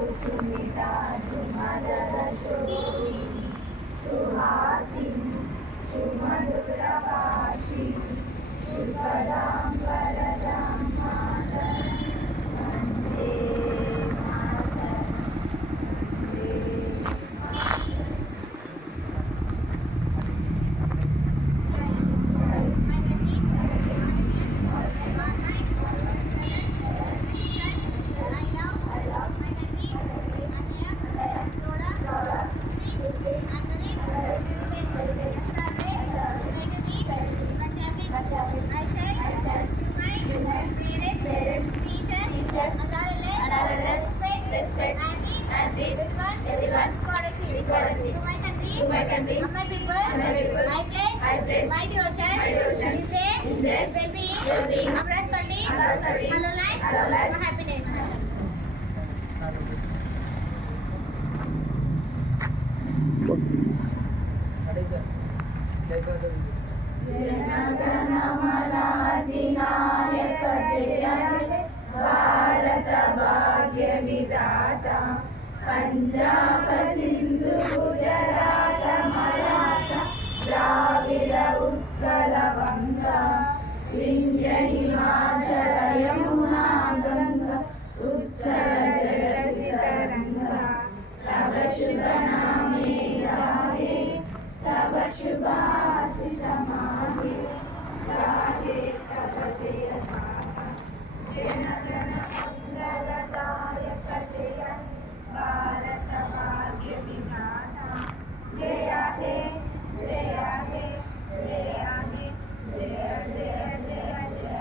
कुसुमिता सुमधुर शोभिनी सुहासिनी सुमधुरभाषिणी शुभदां वरदां मातरं वन्दे मातरं everyone. To my country, my people, I pledge my devotion, in their well-being, prosperity, hello life, happiness. जनगणमनाधिनायक जय भारत भाग्य विधाता पंजाब सिंधु गुजरात मराठा द्राविड उत्कल बंगा विंध्य हिमाचल यमुना गंगा उच्चल जलधि तरंगा तब शुभ नामे जागे तब शुभासि समागे जागे सब जय जन गण